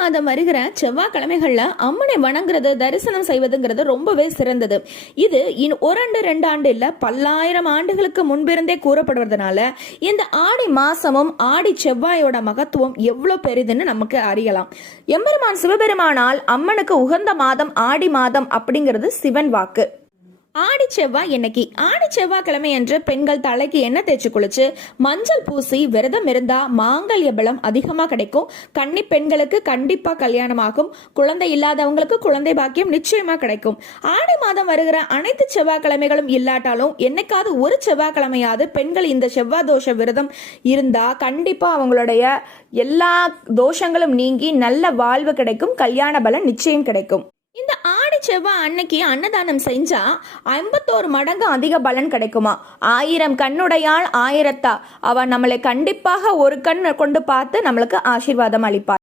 மாதம் வருகிற செவ்வாய்க்கிழமைகள்ல அம்மனை வணங்குறது தரிசனம் செய்வதுங்கிறது ரொம்பவே சிறந்தது. இது 1-2 ஆண்டு இல்ல, பல்லாயிரம் ஆண்டுகளுக்கு முன்பிருந்தே கூறப்படுவதனால இந்த ஆடி மாசமும் ஆடி செவ்வாயோட மகத்துவம் எவ்வளவு பெரிதுன்னு நமக்கு அறியலாம். எம்பெருமான் சிவபெருமானால் அம்மனுக்கு உகந்த மாதம் ஆடி மாதம் அப்படிங்கிறது சிவன் வாக்கு. ஆடி செவ்வாய் இன்னைக்கு ஆடி செவ்வாய்க்கிழமை என்று பெண்கள் தலைக்கு எண்ணெய் தேய்ச்சி குளிச்சு மஞ்சள் பூசி விரதம் இருந்தா மாங்கல்ய பலம் அதிகமா கிடைக்கும். கன்னி பெண்களுக்கு கண்டிப்பா கல்யாணம் ஆகும். குழந்தை இல்லாதவங்களுக்கு குழந்தை பாக்கியம் நிச்சயமா கிடைக்கும். ஆடி மாதம் வருகிற அனைத்து செவ்வாய்க்கிழமைகளும் இல்லாட்டாலும் என்னைக்காவது ஒரு செவ்வாய்க்கிழமையாவது பெண்கள் இந்த செவ்வாய் தோஷ விரதம் இருந்தா கண்டிப்பா அவங்களுடைய எல்லா தோஷங்களும் நீங்கி நல்ல வாழ்வு கிடைக்கும். கல்யாண பலம் நிச்சயம் கிடைக்கும். இந்த ஆடி செவ்வாய் அன்னைக்கு அன்னதானம் செஞ்சா 51 மடங்கு அதிக பலன் கிடைக்குமா. 1000 கண்ணுடையாள் 1000தா, அவ நம்மளை கண்டிப்பாக ஒரு கண் கொண்டு பார்த்து நம்மளுக்கு ஆசீர்வாதம் அளிப்பார்.